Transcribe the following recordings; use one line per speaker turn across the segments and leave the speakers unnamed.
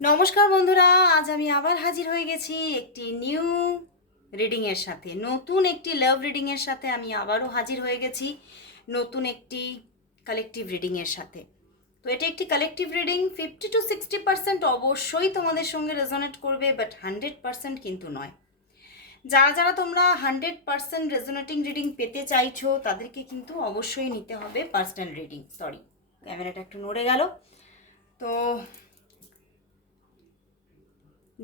নমস্কার বন্ধুরা, আজ আমি আবার হাজির হয়ে গেছি একটি নিউ রিডিংয়ের সাথে। নতুন একটি লাভ রিডিংয়ের সাথে আমি আবারও হাজির হয়ে গেছি নতুন একটি কালেকটিভ রিডিংয়ের সাথে। তো এটা একটি collective reading fifty two sixty percent অবশ্যই তোমাদের সঙ্গে রেজনেট করবে বাট হান্ড্রেড পার্সেন্ট কিন্তু নয়। যারা যারা তোমরা হান্ড্রেড পার্সেন্ট রেজোনেটিং রিডিং পেতে চাইছো, তাদেরকে কিন্তু অবশ্যই নিতে হবে পার্সোনাল রিডিং সরি ক্যামেরাটা একটু নড়ে গেল। তো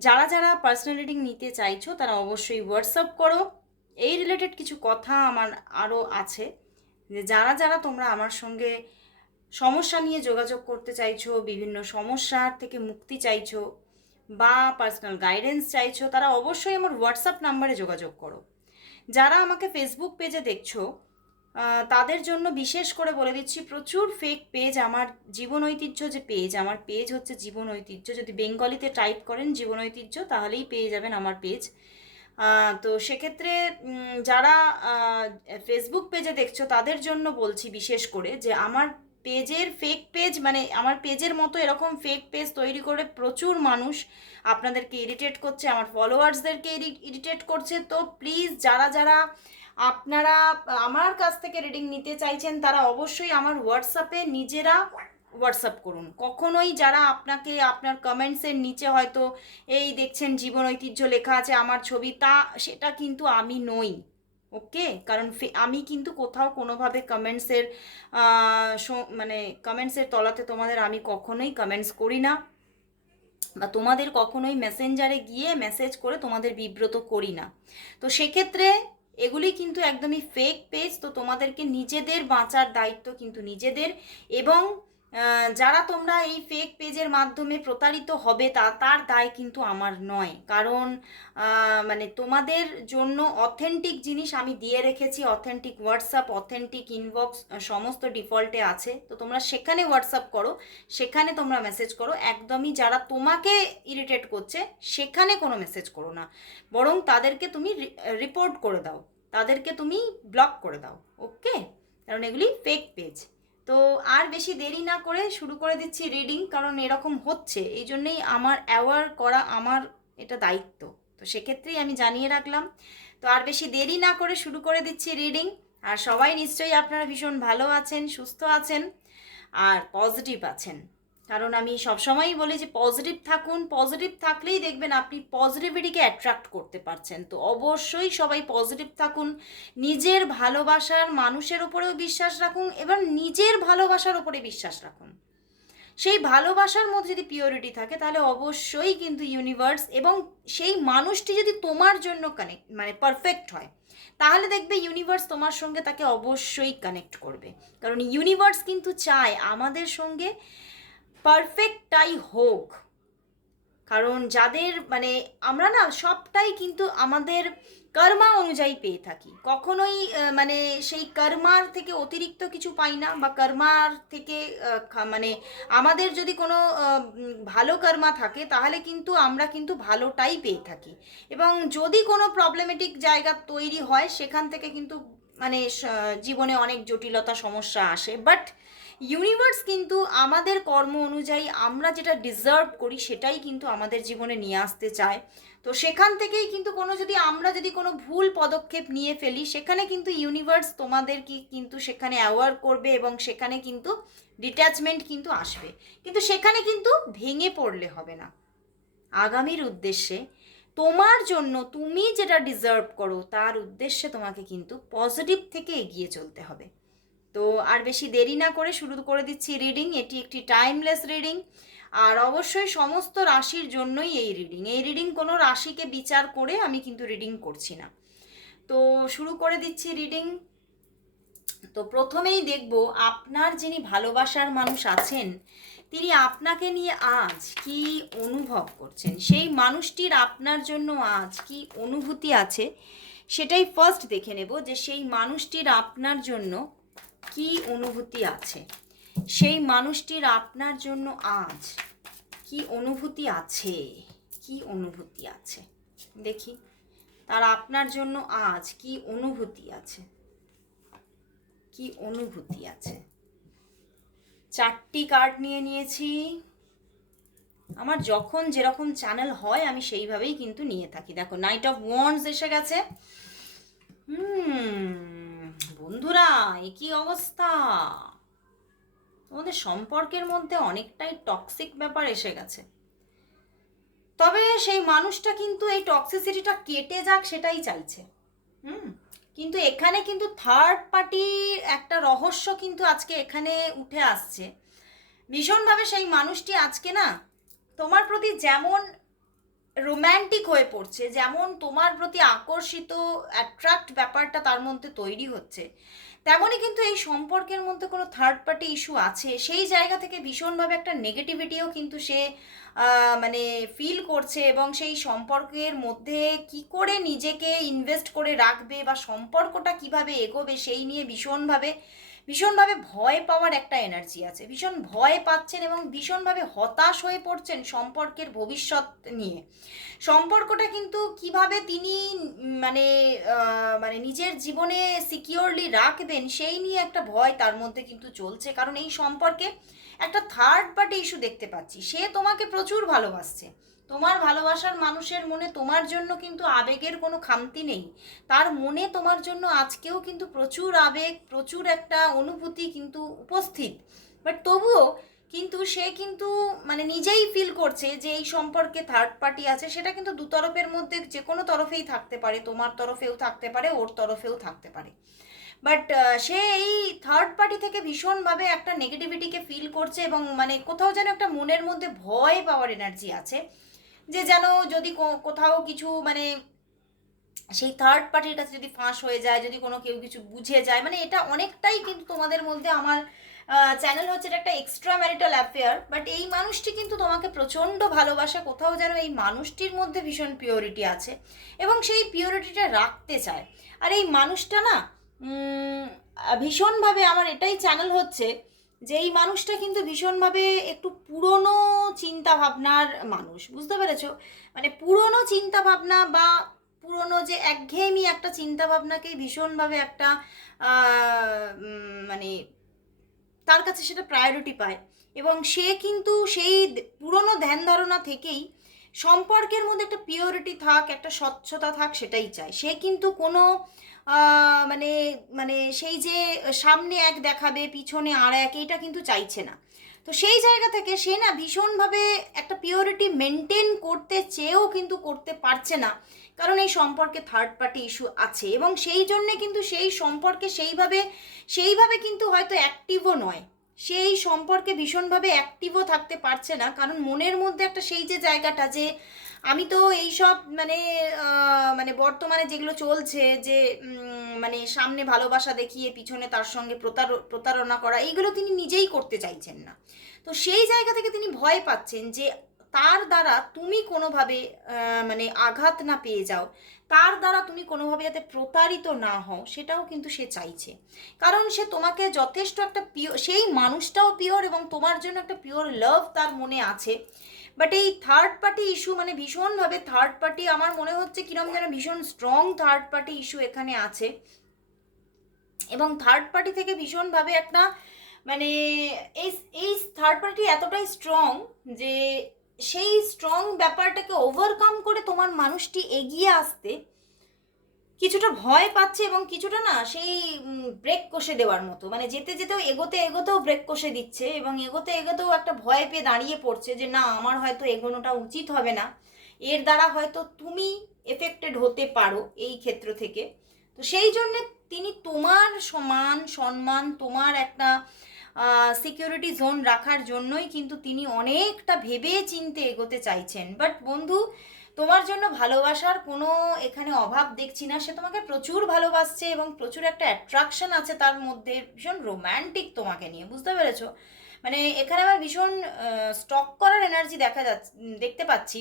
যারা যারা পার্সোনাল রিডিং নিতে চাইছো, তারা অবশ্যই হোয়াটসঅ্যাপ করো। এই রিলেটেড কিছু কথা আমার আরও আছে, যে যারা যারা তোমরা আমার সঙ্গে সমস্যা নিয়ে যোগাযোগ করতে চাইছো, বিভিন্ন সমস্যার থেকে মুক্তি চাইছো বা পার্সোনাল গাইডেন্স চাইছো, তারা অবশ্যই আমার হোয়াটসঅ্যাপ নাম্বারে যোগাযোগ করো। যারা আমাকে ফেসবুক পেজে দেখছ তাদের জন্য বিশেষ করে বলে দিচ্ছি, প্রচুর ফেক পেজ আমার জীবন ঐতিহ্য যে পেজ আমার পেজ হচ্ছে জীবন ঐতিহ্য। যদি বেঙ্গলিতে টাইপ করেন জীবন ঐতিহ্য, তাহলেই পেয়ে যাবেন আমার পেজ তো সেক্ষেত্রে যারা ফেসবুক পেজে দেখছ, তাদের জন্য বলছি বিশেষ করে যে আমার পেজের ফেক পেজ মানে আমার পেজের মতো এরকম ফেক পেজ তৈরি করে প্রচুর মানুষ আপনাদেরকে ইরিটেট করছে, আমার ফলোয়ার্সদেরকে ইরিটেট করছে। তো প্লিজ যারা যারা আপনারা, আমার কাছ থেকে রিডিং নিতে চাইছেন, তারা অবশ্যই আমার হোয়াটসঅ্যাপে নিজেরা হোয়াটসঅ্যাপ করুন। কখনোই যারা আপনাকে, আপনার কমেন্টসের নিচে হয়তো এই দেখছেন জীবন ঐতিহ্য লেখা আছে, আমার ছবি, তা, সেটা কিন্তু আমি নই, ওকে? কারণ আমি কিন্তু কোথাও কোনোভাবে কমেন্টসের মানে কমেন্টসের তলাতে তোমাদের আমি কখনোই কমেন্টস করি না। বা তোমাদের কখনোই মেসেঞ্জারে গিয়ে মেসেজ করে তোমাদের বিব্রত করি না। তো সেক্ষেত্রে এগুলি কিন্তু একদমই ফেক পেজ তো তোমাদেরকে নিজেদের বাঁচার দায়িত্ব কিন্তু নিজেদের। এবং যারা তোমরা এই ফেক পেজের মাধ্যমে প্রতারিত হবে, তা, তার দায় কিন্তু আমার নয়। কারণ মানে তোমাদের জন্য অথেন্টিক জিনিস আমি দিয়ে রেখেছি অথেন্টিক হোয়াটসঅ্যাপ অথেন্টিক ইনবক্স সমস্ত ডিফল্টে আছে। তো তোমরা সেখানে হোয়াটসঅ্যাপ করো, সেখানে তোমরা মেসেজ করো। একদমই যারা তোমাকে ইরিটেট করছে, সেখানে কোনো মেসেজ করো না। বরং তাদেরকে তুমি রিপোর্ট করে দাও। তাদেরকে তুমি ব্লক করে দাও। ওকে কারণ এগুলি ফেক পেজ তো আর বেশি দেরি না করে শুরু করে দিচ্ছি রিডিং কারণ এরকম হচ্ছে। এই জন্যেই আমার অ্যাওয়ার করা আমার এটা দায়িত্ব। তো সেক্ষেত্রেই আমি জানিয়ে রাখলাম। তো আর বেশি দেরি না করে শুরু করে দিচ্ছি রিডিং আর সবাই নিশ্চয়ই আপনারা ভীষণ ভালো আছেন, সুস্থ আছেন, আর পজিটিভ আছেন। কারণ আমি সবসময়ই বলি যে পজিটিভ থাকুন পজিটিভ থাকলেই দেখবেন আপনি পজিটিভিটিকে অ্যাট্রাক্ট করতে পারছেন। তো অবশ্যই সবাই পজিটিভ থাকুন, নিজের ভালোবাসার মানুষের উপরেও বিশ্বাস রাখুন, এবং নিজের ভালোবাসার উপরে বিশ্বাস রাখুন। সেই ভালোবাসার মধ্যে যদি পিওরিটি থাকে, তাহলে অবশ্যই কিন্তু ইউনিভার্স এবং সেই মানুষটি যদি তোমার জন্য কানেক্ট মানে পারফেক্ট হয়, তাহলে দেখবে ইউনিভার্স তোমার সঙ্গে তাকে অবশ্যই কানেক্ট করবে। কারণ ইউনিভার্স কিন্তু চায় আমাদের সঙ্গে পারফেক্টটাই হোক। কারণ যাদের মানে আমরা না সবটাই কিন্তু আমাদের কর্মা অনুযায়ী পেয়ে থাকি। কখনোই মানে সেই কর্মার থেকে অতিরিক্ত কিছু পাই না বা কর্মার থেকে মানে আমাদের যদি কোনো ভালো কর্মা থাকে তাহলে কিন্তু আমরা কিন্তু ভালোটাই পেয়ে থাকি। এবং যদি কোনো প্রবলেমেটিক জায়গা তৈরি হয় সেখান থেকে কিন্তু মানে জীবনে অনেক জটিলতা, সমস্যা আসে। বাট ইউনিভার্স কিন্তু আমাদের কর্ম অনুযায়ী আমরা যেটা ডিজার্ভ করি সেটাই কিন্তু আমাদের জীবনে নিয়ে আসতে চায়। তো সেখান থেকেই কিন্তু কোনো যদি আমরা যদি কোনো ভুল পদক্ষেপ নিয়ে ফেলি, সেখানে কিন্তু ইউনিভার্স তোমাদের কি কিন্তু সেখানে অ্যাওয়ার করবে এবং সেখানে কিন্তু ডিট্যাচমেন্ট কিন্তু আসবে। কিন্তু সেখানে কিন্তু ভেঙে পড়লে হবে না। আগামীর উদ্দেশ্যে তোমার জন্য তুমি যেটা ডিজার্ভ করো, তার উদ্দেশ্যে তোমাকে কিন্তু পজিটিভ থেকে এগিয়ে চলতে হবে। তো আর বেশি দেরি না করে শুরু করে দিচ্ছি রিডিং এটি একটি টাইমলেস রিডিং আর অবশ্যই সমস্ত রাশির জন্যই এই রিডিং এই রিডিং কোনো রাশিকে বিচার করে আমি কিন্তু রিডিং করছি না। তো শুরু করে দিচ্ছি রিডিং তো প্রথমেই দেখব আপনার যিনি ভালোবাসার মানুষ আছেন, তিনি আপনাকে নিয়ে আজ কি অনুভব করছেন? সেই মানুষটির আপনার জন্য আজ কি অনুভূতি আছে? সেটাই ফার্স্ট দেখে নেব যে সেই মানুষটির আপনার জন্য কি অনুভূতি আছে? সেই মানুষটির আপনার জন্য আজ কি অনুভূতি আছে? কি অনুভূতি আছে? দেখি। তার আপনার জন্য আজ কি অনুভূতি আছে? কি অনুভূতি আছে? চারটি কার্ড নিয়ে নিয়েছি। আমার যখন যেরকম চ্যানেল হয়, আমি সেইভাবেই কিন্তু নিয়ে থাকি। দেখো নাইট অফ ওয়ান্স এসে গেছে। হুম। বন্ধুরা, এ অবস্থা? তোমাদের সম্পর্কের মধ্যে অনেকটাই টক্সিক ব্যাপার এসে গেছে। তবে সেই মানুষটা কিন্তু এই টক্সিসিটিটা কেটে যাক সেটাই চাইছে। হুম? কিন্তু এখানে কিন্তু থার্ড পার্টির একটা রহস্য কিন্তু আজকে এখানে উঠে আসছে। ভীষণভাবে সেই মানুষটি আজকে না তোমার প্রতি যেমন রোম্যান্টিক হয়ে পড়ছে, যেমন তোমার প্রতি আকর্ষিত অ্যাট্রাক্ট ব্যাপারটা তার মধ্যে তৈরি হচ্ছে, তেমনই কিন্তু এই সম্পর্কের মধ্যে কোনো থার্ড পার্টি ইস্যু আছে, সেই জায়গা থেকে ভীষণভাবে একটা নেগেটিভিটিও কিন্তু সে মানে ফিল করছে এবং সেই সম্পর্কের মধ্যে কি করে নিজেকে ইনভেস্ট করে রাখবে বা সম্পর্কটা কীভাবে এগোবে সেই নিয়ে ভীষণভাবে ভীষণভাবে ভয় পাওয়ার একটা এনার্জি আছে। ভীষণ ভয় পাচ্ছেন এবং ভীষণভাবে হতাশ হয়ে পড়ছেন সম্পর্কের ভবিষ্যৎ নিয়ে। সম্পর্কটা কিন্তু কীভাবে তিনি মানে মানে নিজের জীবনে সিকিওরলি রাখবেন সেই নিয়ে একটা ভয় তার মধ্যে কিন্তু চলছে। কারণ এই সম্পর্কে একটা থার্ড পার্টি ইস্যু দেখতে পাচ্ছি। সে তোমাকে প্রচুর ভালোবাসছে। তোমার ভালোবাসার মানুষের মনে তোমার জন্য কিন্তু আবেগের কোনো খামতি নেই। তার মনে তোমার জন্য আজকেও কিন্তু প্রচুর আবেগ, প্রচুর একটা অনুভূতি কিন্তু উপস্থিত। বাট তবুও কিন্তু সে কিন্তু মানে নিজেই ফিল করছে যে এই সম্পর্কে থার্ড পার্টি আছে, সেটা কিন্তু দু তরফের মধ্যে যে কোনো তরফেই থাকতে পারে, তোমার তরফেও থাকতে পারে, ওর তরফেও থাকতে পারে। বাট সে এই থার্ড পার্টি থেকে ভীষণভাবে একটা নেগেটিভিটিকে ফিল করছে এবং মানে কোথাও যেন একটা মনের মধ্যে ভয় পাওয়ার এনার্জি আছে। যে যেন যদি কোথাও কিছু মানে সেই থার্ড পার্টির কাছে যদি ফাঁস হয়ে যায়, যদি কোনো কেউ কিছু বুঝে যায় মানে এটা অনেকটাই কিন্তু তোমাদের মধ্যে আমার চ্যানেল হচ্ছে এটা একটা এক্সট্রা ম্যারিটাল অ্যাফেয়ার বাট এই মানুষটি কিন্তু তোমাকে প্রচণ্ড ভালোবাসা, কোথাও যেন এই মানুষটির মধ্যে ভীষণ পিওরিটি আছে এবং সেই পিওরিটিটা রাখতে চায়। আর এই মানুষটা না ভীষণভাবে আমার এটাই চ্যানেল হচ্ছে যে এই মানুষটা কিন্তু ভীষণভাবে একটু পুরনো চিন্তা ভাবনার মানুষ, বুঝতে পেরেছ? মানে পুরনো চিন্তা ভাবনা বা পুরনো যে একঘেয়েমি একটা চিন্তা ভাবনাকে ভীষণভাবে একটা মানে তার কাছে সেটা প্রায়োরিটি পায়। এবং সে কিন্তু সেই পুরনো ধ্যান ধারণা থেকেই সম্পর্কের মধ্যে একটা পিওরিটি থাক, একটা স্বচ্ছতা থাক সেটাই চায়। সে কিন্তু কোনো মানে মানে সেই যে সামনে এক দেখাবে, পিছনে আর এক, এইটা কিন্তু চাইছে না। তো সেই জায়গা থেকে সে না ভীষণভাবে একটা পিওরিটি মেনটেন করতে চেয়েও কিন্তু করতে পারছে না। কারণ এই সম্পর্কে থার্ড পার্টি ইস্যু আছে এবং সেই জন্যে কিন্তু সেই সম্পর্কে সেইভাবে সেইভাবে কিন্তু হয়তো অ্যাক্টিভও নয়। সেই সম্পর্কে ভীষণভাবে অ্যাক্টিভও থাকতে পারছে না। কারণ মনের মধ্যে একটা সেই যে জায়গাটা যে আমি তো এই সব মানে মানে বর্তমানে যেগুলো চলছে যে মানে সামনে ভালোবাসা দেখিয়ে পিছনে তার সঙ্গে প্রতার, প্রতারণা করা, এইগুলো তিনি নিজেই করতে চাইছেন না। তো সেই জায়গা থেকে তিনি ভয় পাচ্ছেন যে, তার দ্বারা তুমি কোনোভাবে মানে আঘাত না পেয়ে যাও, তার দ্বারা তুমি কোনোভাবে যাতে প্রতারিত না হও, সেটাও কিন্তু সে চাইছে। কারণ সে তোমাকে যথেষ্ট একটা পিওর সেই মানুষটাও পিওর এবং তোমার জন্য একটা পিওর লাভ তার মনে আছে। বাট এই থার্ড পার্টি ইস্যু মানে ভীষণভাবে থার্ড পার্টি আমার মনে হচ্ছে কিরম যেন ভীষণ স্ট্রং থার্ড পার্টি ইস্যু এখানে আছে। এবং থার্ড পার্টি থেকে ভীষণভাবে একটা মানে এই এই থার্ড পার্টি এতটাই স্ট্রং যে সেই স্ট্রং ব্যাপারটাকে ওভারকাম করে তোমার মানুষটি এগিয়ে আসতে কিছুটা ভয় পাচ্ছে এবং কিছুটা না সেই ব্রেক কষে দেওয়ার মতো। মানে যেতে যেতেও এগোতে এগোতেও ব্রেক কষে দিচ্ছে এবং এগোতে এগোতেও একটা ভয় পেয়ে দাঁড়িয়ে পড়ছে যে না, আমার হয়তো এগোনোটা উচিত হবে না। এর দ্বারা হয়তো তুমি এফেক্টেড হতে পারো এই ক্ষেত্র থেকে। তো সেই জন্যে তিনি তোমার সমান সম্মান, তোমার একটা সিকিউরিটি জোন রাখার জন্যই কিন্তু তিনি অনেকটা ভেবে চিনতে এগোতে চাইছেন। বাট বন্ধু তোমার জন্য ভালোবাসার কোনো এখানে অভাব দেখছি না। সে তোমাকে প্রচুর ভালোবাসছে এবং প্রচুর একটা অ্যাট্রাকশন আছে তার মধ্যে, ভীষণ রোম্যান্টিক তোমাকে নিয়ে, বুঝতে পেরেছ? মানে এখানে আমার ভীষণ স্টক করার এনার্জি দেখা যাচ্ছে দেখতে পাচ্ছি।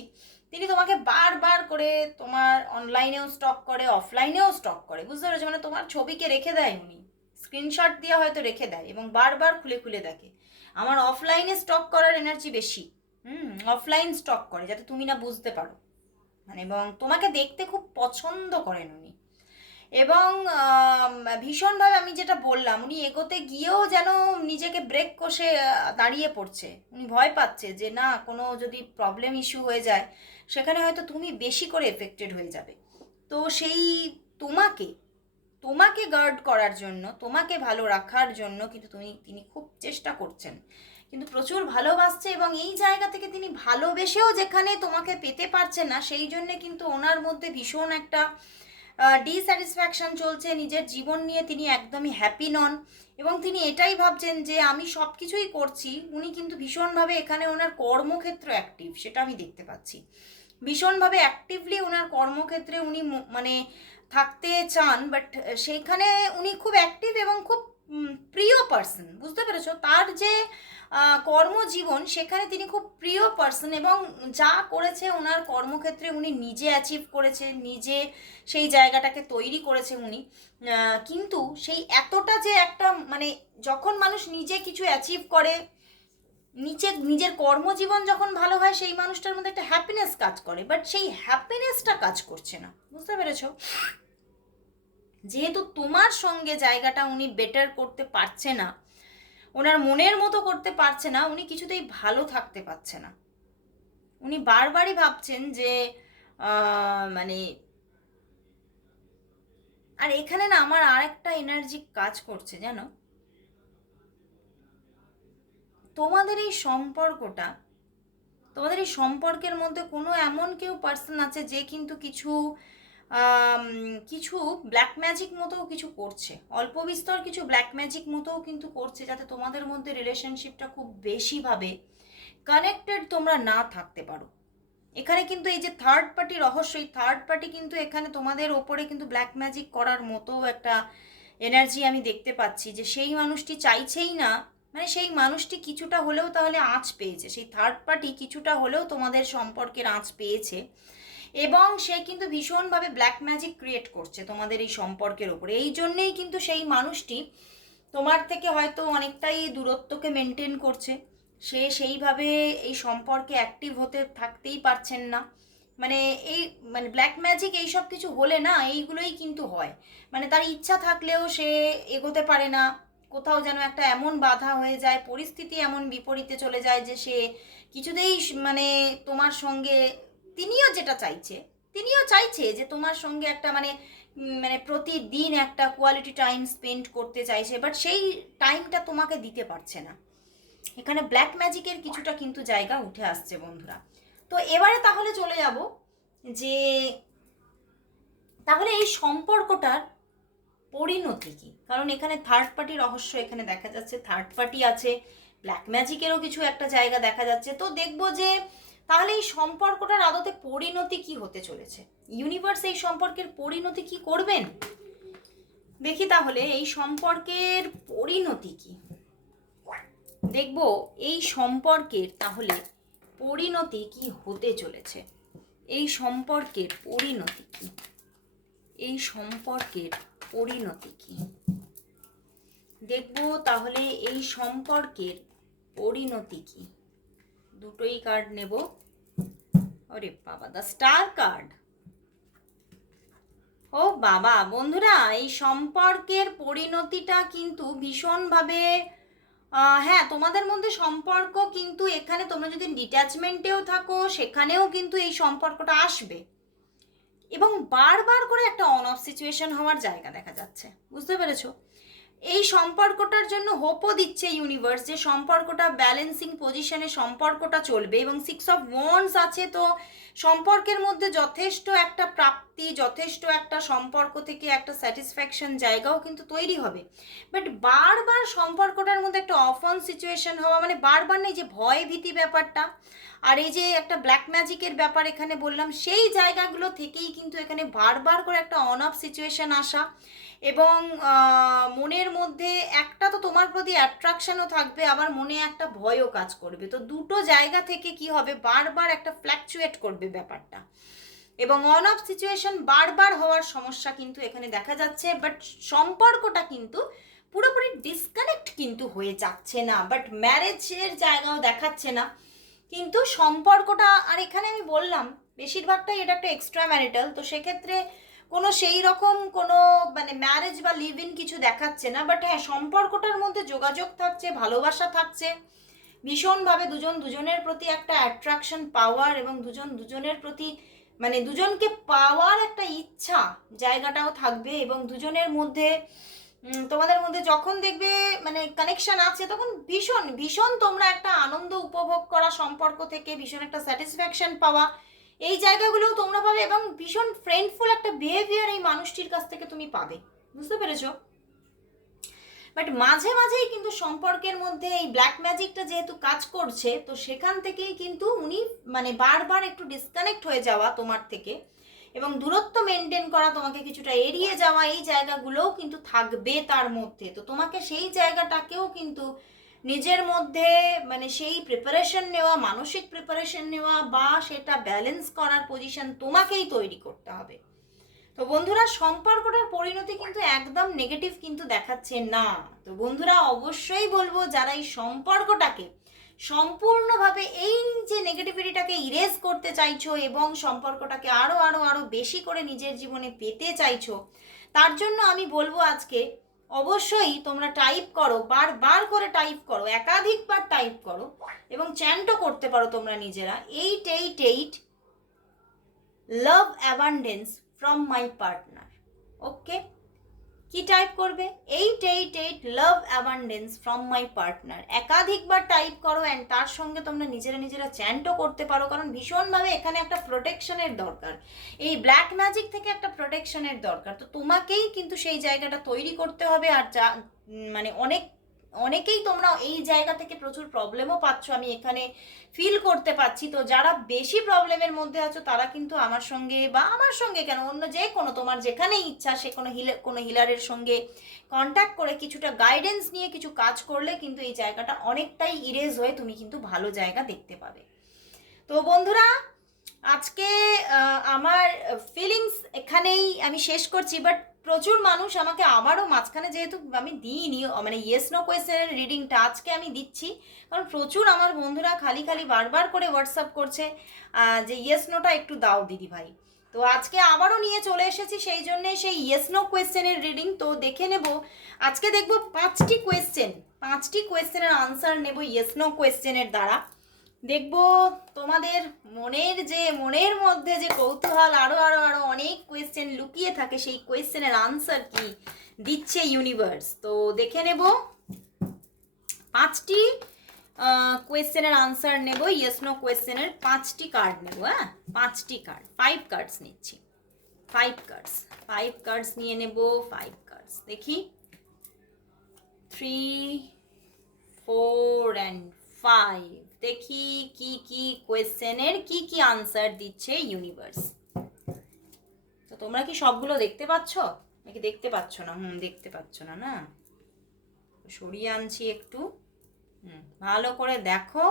তিনি তোমাকে বারবার করে তোমার অনলাইনেও স্টক করে অফলাইনেও স্টক করে, বুঝতে পেরেছ? মানে তোমার ছবিকে রেখে দেয় উনি। স্ক্রিনশট দিয়ে হয়তো রেখে দেয় এবং বারবার খুলে খুলে দেখে। আমার অফলাইনে স্টক করার এনার্জি বেশি। হুম অফলাইন স্টক করে, যাতে তুমি না বুঝতে পারো। মানে এবং তোমাকে দেখতে খুব পছন্দ করেন উনি। এবং ভীষণভাবে আমি যেটা বললাম, উনি এগোতে গিয়েও যেন নিজেকে ব্রেক কষে দাঁড়িয়ে পড়ছে। উনি ভয় পাচ্ছে যে, না, কোনো যদি প্রবলেম ইস্যু হয়ে যায়, সেখানে হয়তো তুমি বেশি করে এফেক্টেড হয়ে যাবে। তো সেই তোমাকে তোমাকে গার্ড করার জন্য, তোমাকে ভালো রাখার জন্য কিন্তু তুমি, তিনি খুব চেষ্টা করছেন। কিন্তু প্রচুর ভালোবাসছে এবং এই জায়গা থেকে তিনি ভালোবেসেও যেখানে তোমাকে পেতে পারছে না, সেই জন্য কিন্তু ওনার মধ্যে ভীষণ একটা ডিস্যাটিসফ্যাকশন চলছে। নিজের জীবন নিয়ে তিনি একদমই হ্যাপি নন এবং তিনি এটাই ভাবছেন যে আমি সব কিছুই করছি, উনি কিন্তু ভীষণভাবে এখানে ওনার কর্মক্ষেত্র অ্যাক্টিভ সেটা আমি দেখতে পাচ্ছি। ভীষণভাবে অ্যাক্টিভলি ওনার কর্মক্ষেত্রে উনি মানে থাকতে চান বাট সেইখানে উনি খুব অ্যাক্টিভ এবং খুব প্রিয় পার্সন বুঝতে পেরেছ? তার যে কর্মজীবন, সেখানে তিনি খুব প্রিয় পার্সন এবং যা করেছে ওনার কর্মক্ষেত্রে উনি নিজে অ্যাচিভ করেছে, নিজে সেই জায়গাটাকে তৈরি করেছে উনি। কিন্তু সেই এতটা যে একটা মানে যখন মানুষ নিজে কিছু অ্যাচিভ করে নিচে নিজের কর্মজীবন যখন ভালো হয়, সেই মানুষটার মধ্যে একটা হ্যাপিনেস কাজ করে বাট সেই হ্যাপিনেসটা কাজ করছে না, বুঝতে পেরেছ? যেহেতু তোমার সঙ্গে জায়গাটা উনি বেটার করতে পারছে না, ওনার মনের মতো করতে পারছে না, উনি কিছুতেই ভালো থাকতে পারছে না। উনি বারবারই ভাবছেন যে মানে আর এখানে না আমার আরেকটা এনার্জি কাজ করছে জানো? তোমাদের এই সম্পর্কটা, তোমাদের এই সম্পর্কের মধ্যে কোনো এমন কেউ পার্সন আছে যে কিন্তু কিছু কিছু ব্ল্যাক ম্যাজিক মতোও কিছু করছে। অল্প বিস্তর কিছু ব্ল্যাক ম্যাজিক মতোও কিন্তু করছে যাতে তোমাদের মধ্যে রিলেশনশিপটা খুব বেশিভাবে কানেক্টেড তোমরা না থাকতে পারো। এখানে কিন্তু এই যে থার্ড পার্টি রহস্য, এই থার্ড পার্টি কিন্তু এখানে তোমাদের ওপরে কিন্তু ব্ল্যাক ম্যাজিক করার মতো একটা এনার্জি আমি দেখতে পাচ্ছি যে সেই মানুষটি চাইছেই না মানে সেই মানুষটি কিছুটা হলেও তাহলে আঁচ পেয়েছে। সেই থার্ড পার্টি কিছুটা হলেও তোমাদের সম্পর্কের আঁচ পেয়েছে। এবং সে কিন্তু ভীষণভাবে ব্ল্যাক ম্যাজিক ক্রিয়েট করছে তোমাদের এই সম্পর্কের ওপরে এই জন্যেই কিন্তু সেই মানুষটি তোমার থেকে হয়তো অনেকটাই দূরত্বকে মেনটেন করছে। সে সেইভাবে এই সম্পর্কে অ্যাক্টিভ হতে থাকতেই পারছেন না। মানে এই মানে ব্ল্যাক ম্যাজিক এইসব কিছু হলে না, এইগুলোই কিন্তু হয়। মানে তার ইচ্ছা থাকলেও সে এগোতে পারে না। কোথাও যেন একটা এমন বাধা হয়ে যায়, পরিস্থিতি এমন বিপরীতে চলে যায় যে সে কিছুতেই মানে তোমার সঙ্গে তিনিও যেটা চাইছে, তিনিও চাইছে যে তোমার সঙ্গে একটা মানে মানে প্রতিদিন একটা কোয়ালিটি টাইম স্পেন্ড করতে চাইছে বাট সেই টাইমটা তোমাকে দিতে পারছে না। এখানে ব্ল্যাক ম্যাজিকের কিছুটা কিন্তু জায়গা উঠে আসছে বন্ধুরা। তো এবারে তাহলে চলে যাব যে, তাহলে এই সম্পর্কটার পরিণতি কি? কারণ এখানে থার্ড পার্টি রহস্য এখানে দেখা যাচ্ছে থার্ড পার্টি আছে ব্ল্যাক ম্যাজিকেরও কিছু একটা জায়গা দেখা যাচ্ছে। তো দেখব যে তাহলে এই সম্পর্কটার আদতে পরিণতি কি হতে চলেছে? ইউনিভার্স এই সম্পর্কের পরিণতি কি করবেন? দেখি তাহলে এই সম্পর্কের পরিণতি কি? দেখব এই সম্পর্কের তাহলে পরিণতি কি হতে চলেছে? এই সম্পর্কের পরিণতি কি? এই সম্পর্কের পরিণতি কি? দেখব তাহলে এই সম্পর্কের পরিণতি কি? দুটোই কার্ড নেব। ওরে বাবা দা স্টার কার্ড ও বাবা, বন্ধুরা, এই সম্পর্কের পরিণতিটা কিন্তু ভীষণভাবে হ্যাঁ তোমাদের মধ্যে সম্পর্ক কিন্তু এখানে তোমরা যদি ডিট্যাচমেন্টেও থাকো, সেখানেও কিন্তু এই সম্পর্কটা আসবে। এবং বারবার করে একটা অন অফ সিচুয়েশন হওয়ার জায়গা দেখা যাচ্ছে। বুঝতে পেরেছ? এই সম্পর্কটার জন্য হোপও দিচ্ছে ইউনিভার্স যে সম্পর্কটা ব্যালেন্সিং পজিশনে সম্পর্কটা চলবে এবং সিক্স অফ ওয়ান্স আছে তো সম্পর্কের মধ্যে যথেষ্ট একটা প্রাপ্তি, যথেষ্ট একটা সম্পর্ক থেকে একটা স্যাটিসফ্যাকশন জায়গাও কিন্তু তৈরি হবে। বাট বারবার সম্পর্কটার মধ্যে একটা অফ অন সিচুয়েশন হওয়া মানে বারবার নেই যে ভয় ভীতি ব্যাপারটা আর এই যে একটা ব্ল্যাক ম্যাজিকের ব্যাপার এখানে বললাম, সেই জায়গাগুলো থেকেই কিন্তু এখানে বারবার করে একটা অন অফ সিচুয়েশন আসা এবং মনের মধ্যে একটা তো তোমার প্রতি অ্যাট্রাকশনও থাকবে, আবার মনে একটা ভয়ও কাজ করবে। তো দুটো জায়গা থেকে কি হবে? বারবার একটা ফ্ল্যাকচুয়েট করবে ব্যাপারটা। এবং অন অফ সিচুয়েশন বারবার হওয়ার সমস্যা কিন্তু এখানে দেখা যাচ্ছে বাট সম্পর্কটা কিন্তু পুরোপুরি ডিসকানেক্ট কিন্তু হয়ে যাচ্ছে না বাট ম্যারেজের জায়গাও দেখাচ্ছে না। কিন্তু সম্পর্কটা, আর এখানে আমি বললাম, বেশিরভাগটাই এটা একটা এক্সট্রা ম্যারিটাল তো সেক্ষেত্রে কোনো সেই রকম কোনো মানে ম্যারেজ বা লিভ ইন কিছু দেখাচ্ছে না বাট হ্যাঁ সম্পর্কটার মধ্যে যোগাযোগ থাকছে, ভালোবাসা থাকছে। ভীষণভাবে দুজন দুজনের প্রতি একটা অ্যাট্রাকশন পাওয়ার এবং দুজন দুজনের প্রতি মানে দুজনকে পাওয়ার একটা ইচ্ছা জায়গাটাও থাকবে এবং দুজনের মধ্যে তোমাদের মধ্যে যখন দেখবে মানে কানেকশন আছে, তখন ভীষণ ভীষণ তোমরা একটা আনন্দ উপভোগ করা সম্পর্ক থেকে ভীষণ একটা স্যাটিসফ্যাকশন পাওয়া। এই জায়গাগুলোও তোমরা পাবে এবং ভীষণ ফ্রেন্ডফুল একটা বিহেভিয়ার এই মানুষটির কাছ থেকে তুমি পাবে। বুঝতে পেরেছ? বাট মাঝে মাঝেই কিন্তু সম্পর্কের মধ্যে এই ব্ল্যাক ম্যাজিকটা যেহেতু কাজ করছে, তো সেখান থেকেই কিন্তু উনি মানে বারবার একটু ডিসকানেক্ট হয়ে যাওয়া তোমার থেকে এবং দূরত্ব মেনটেন করা তোমাকে কিছুটা এড়িয়ে যাওয়া এই জায়গাগুলোও কিন্তু থাকবে তার মধ্যে। তো তোমাকে সেই জায়গাটাকেও কিন্তু নিজের মধ্যে মানে সেই প্রিপারেশন নেওয়া, মানসিক প্রিপারেশন নেওয়া বা সেটা ব্যালেন্স করার পজিশন তোমাকেই তৈরি করতে হবে। তো বন্ধুরা, সম্পর্কটার পরিণতি কিন্তু একদম নেগেটিভ কিন্তু দেখাচ্ছে না। তো বন্ধুরা, অবশ্যই বলব যারা এই সম্পর্কটাকে সম্পূর্ণভাবে এই যে নেগেটিভিটিটাকে ইরেজ করতে চাইছো এবং সম্পর্কটাকে আরও আরও আরও বেশি করে নিজের জীবনে পেতে চাইছো, তার জন্য আমি বলব আজকে অবশ্যই তোমরা টাইপ করো বার বার করে টাইপ করো, একাধিকবার টাইপ করো এবং চ্যান্টও করতে পারো তোমরা নিজেরা। Eight eight eight love abundance from my partner okay কি টাইপ করবে? Eight eight eight love abundance from my partner একাধিকবার টাইপ করো অ্যান্ড তার সঙ্গে তোমরা নিজেরা নিজেরা চ্যান্টও করতে পারো, কারণ ভীষণভাবে এখানে একটা প্রোটেকশনের দরকার। এই ব্ল্যাক ম্যাজিক থেকে একটা প্রোটেকশনের দরকার। তো তোমাকেই কিন্তু সেই জায়গাটা তৈরি করতে হবে আর যা মানে অনেক অনেকেই তোমরা এই জায়গা থেকে প্রচুর প্রবলেমও পাচ্ছ। আমি এখানে ফিল করতে পারছি তো যারা বেশি প্রবলেমের মধ্যে আছো, তারা কিন্তু আমার সঙ্গে বা আমার সঙ্গে কেন, অন্য যে কোনো তোমার যেখানে ইচ্ছা, সে কোনো হিলে কোনো হিলারের সঙ্গে কন্ট্যাক্ট করে কিছুটা গাইডেন্স নিয়ে কিছু কাজ করলে কিন্তু এই জায়গাটা অনেকটাই ইরেজ হয়ে তুমি কিন্তু ভালো জায়গা দেখতে পাবে। তো বন্ধুরা, আজকে আমার ফিলিংস এখানেই আমি শেষ করছি বাট প্রচুর মানুষ আমাকে আমারও মাঝখানে যেহেতু আমি দিইনি মানে ইয়েস নো কোয়েশ্চেনের রিডিংটা আজকে আমি দিচ্ছি। কারণ প্রচুর আমার বন্ধুরা খালি খালি বারবার করে হোয়াটসঅ্যাপ করছে যে ইয়েস নোটা একটু দাও দিদি ভাই। তো আজকে আবারও নিয়ে চলে এসেছি, সেই জন্যে সেই ইয়েস নো কোয়েশ্চেনের রিডিং তো দেখে নেব, আজকে দেখব পাঁচটি কোয়েশ্চেন পাঁচটি কোয়েশ্চেনের আনসার নেব ইয়েস নো কোয়েশ্চেনের দ্বারা। দেখব তোমাদের মনের যে, মনের মধ্যে যে কৌতূহল, আরও আরও আরও অনেক কোয়েশ্চেন লুকিয়ে থাকে, সেই কোয়েশ্চেনের আনসার কি দিচ্ছে ইউনিভার্স তো দেখে নেব। পাঁচটি কোয়েশ্চেনের আনসার নেব ইয়েস নো কোয়েশ্চেনের পাঁচটি কার্ড নেব হ্যাঁ? পাঁচটি কার্ড ফাইভ কার্ডস নিচ্ছি। ফাইভ কার্ডস ফাইভ কার্ডস নিয়ে নেব ফাইভ কার্ডস দেখি। থ্রি ফোর অ্যান্ড ফাইভ দেখি কি কি কোয়েশ্চেনের কি কি আনসার দিচ্ছে ইউনিভার্স তো তোমরা কি সবগুলো দেখতে পাচ্ছ? নাকি দেখতে পাচ্ছ না? হুম, দেখতে পাচ্ছ না না? সরিয়ে আনছি একটু। হুম, ভালো করে দেখো।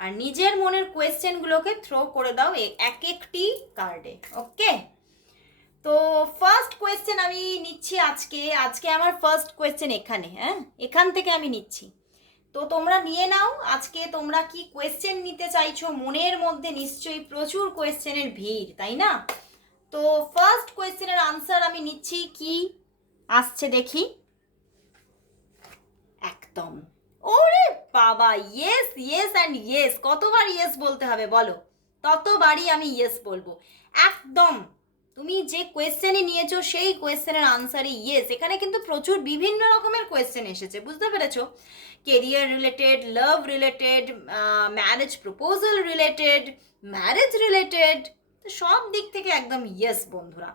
আর নিজের মনের কোয়েশ্চেনগুলোকে থ্রো করে দাও এক একটি কার্ডে ওকে তো ফার্স্ট কোয়েশ্চেন আমি নিচ্ছি আজকে। আজকে আমার ফার্স্ট কোয়েশ্চেন এখানে হ্যাঁ? এখান থেকে আমি নিচ্ছি। তো তোমরা নিয়ে নাও। আজকে তোমরা কি কোয়েশ্চেন নিতে চাইছো? মনের মধ্যে নিশ্চয়ই প্রচুর কোয়েশ্চেনের ভিড়, তাই না? তো ফার্স্ট কোয়েশ্চেনের আনসার আমি নিচ্ছি, কি? আসছে দেখি। একদম। ওরে বাবা ইয়েস ইয়েস অ্যান্ড ইয়েস কতবার ইয়েস বলতে হবে বলো? ততবারই আমি ইয়েস বলব। একদম। তুমি যে কোয়েশ্চেনই নিয়েছো, সেই কোয়েশ্চেনের আনসারই ইয়েস এখানে কিন্তু প্রচুর বিভিন্ন রকমের কোয়েশ্চেন এসেছে, বুঝতে পেরেছ? Career related love related marriage proposal related marriage related সব দিক থেকে একদম ইয়েস বন্ধুরা।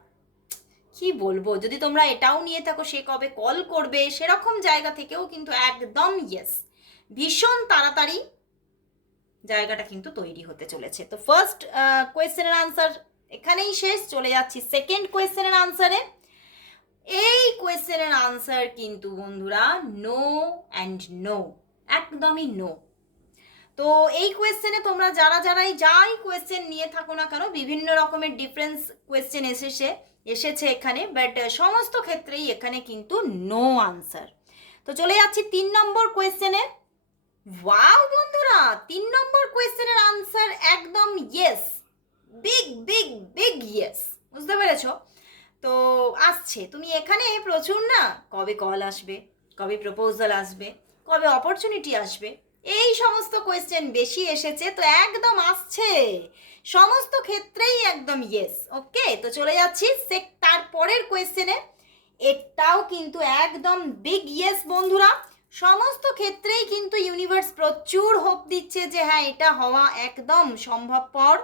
কি বলব? যদি তোমরা এটাও নিয়ে থাকো, সে কবে কল করবে, সেরকম জায়গা থেকেও কিন্তু একদম ইয়েস ভীষণ তাড়াতাড়ি জায়গাটা কিন্তু তৈরি হতে চলেছে। তো ফার্স্ট কোয়েশ্চেনের আনসার এখানেই শেষ, চলে যাচ্ছি সেকেন্ড কোয়েশ্চেনের আনসারে এই কোয়েশ্চেনের আনসার কিন্তু বন্ধুরা নো অ্যান্ড নো একদমই নো তো এই কোয়েশ্চেনে তোমরা যারা যারাই যাই কোয়েশ্চেন নিয়ে থাকো না কেন, বিভিন্ন রকমের ডিফারেন্স কোয়েশ্চেন এসেছে এসেছে এখানে বাট সমস্ত ক্ষেত্রেই এখানে কিন্তু নো আনসার তো চলে যাচ্ছি তিন নম্বর কোয়েশ্চেনে ওয়াও বন্ধুরা, তিন নম্বর কোয়েশ্চেনের আনসার একদম yes big big big yes বুঝতে পেরেছ? তো আসছে। তুমি এখানে প্রচুর না? কবে কল আসবে? কবে প্রপোজাল আসবে? কবে অপরচুনিটি আসবে? এই সমস্ত কোয়েশ্চেন বেশি এসেছে তো একদম আসছে। সমস্ত ক্ষেত্রেই একদম ইয়েস ওকে তো চলে যাচ্ছি সে তারপরের কোয়েশ্চেনে এটাও কিন্তু একদম বিগ ইয়েস বন্ধুরা। সমস্ত ক্ষেত্রেই কিন্তু ইউনিভার্স প্রচুর হোপ দিচ্ছে যে হ্যাঁ এটা হওয়া একদম সম্ভবপর।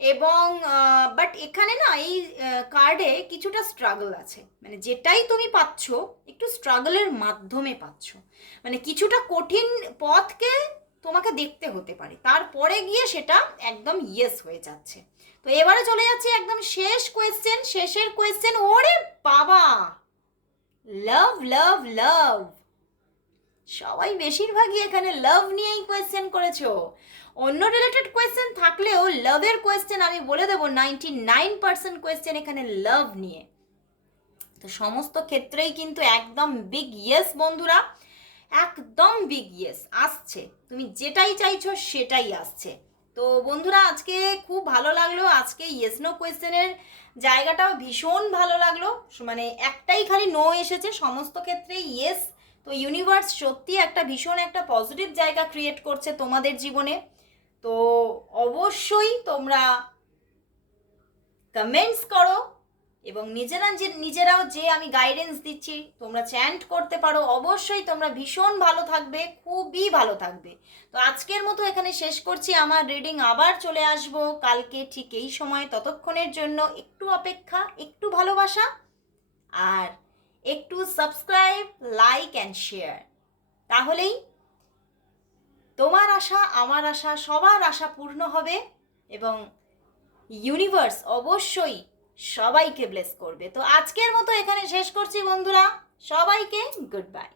এবং বাট এখানে না এই কার্ডে কিছুটা স্ট্রাগল আছে। মানে যেটাই তুমি পাচ্ছ, একটু স্ট্রাগলের মাধ্যমে পাচ্ছ। মানে কিছুটা কঠিন পথকে তোমাকে দেখতে হতে পারে। তারপরে গিয়ে সেটা একদম ইয়েস হয়ে যাচ্ছে। তো এবারে চলে যাচ্ছে একদম শেষ কোয়েশ্চেন শেষের কোয়েশ্চেন ওরে বাবা! লাভ লাভ লাভ সবাই বেশিরভাগই এখানে লাভ নিয়েই কোয়েশ্চেন করেছ। অন্য রিলেটেড কোয়েশ্চেন থাকলেও লাভের কোয়েশ্চেন আমি বলে দেবো নাইনটি নাইন পার্সেন্ট কোয়েশ্চেন এখানে লাভ নিয়ে। তো সমস্ত ক্ষেত্রেই কিন্তু একদম বিগ ইয়েস বন্ধুরা, একদম বিগ ইয়েস আসছে। তুমি যেটাই চাইছো সেটাই আসছে। তো বন্ধুরা, আজকে খুব ভালো লাগল। আজকে ইয়েস নো কোয়েশ্চেনের জায়গাটাও ভীষণ ভালো লাগল। মানে একটাই খালি নো এসেছে সমস্ত ক্ষেত্রে ইয়েস তো ইউনিভার্স সত্যি একটা ভীষণ একটা পজিটিভ জায়গা ক্রিয়েট করছে তোমাদের জীবনে। তো অবশ্যই তোমরা কমেন্টস করো এবং নিজেরা যে, নিজেরাও যে আমি গাইডেন্স দিচ্ছি, তোমরা চ্যান্ট করতে পারো। অবশ্যই তোমরা ভীষণ ভালো থাকবে, খুবই ভালো থাকবে। তো আজকের মতো এখানে শেষ করছি। আমার রিডিং আবার চলে আসব কালকে ঠিক এই সময়, ততক্ষণের জন্য একটু অপেক্ষা, একটু ভালোবাসা, আর একটু সাবস্ক্রাইব লাইক অ্যান্ড শেয়ার তাহলেই তোমার আশা, আমার আশা, সবার আশা পূর্ণ হবে এবং ইউনিভার্স অবশ্যই সবাইকে ব্লেস করবে। তো আজকের মতো এখানে শেষ করছি বন্ধুরা। সবাইকে গুড বাই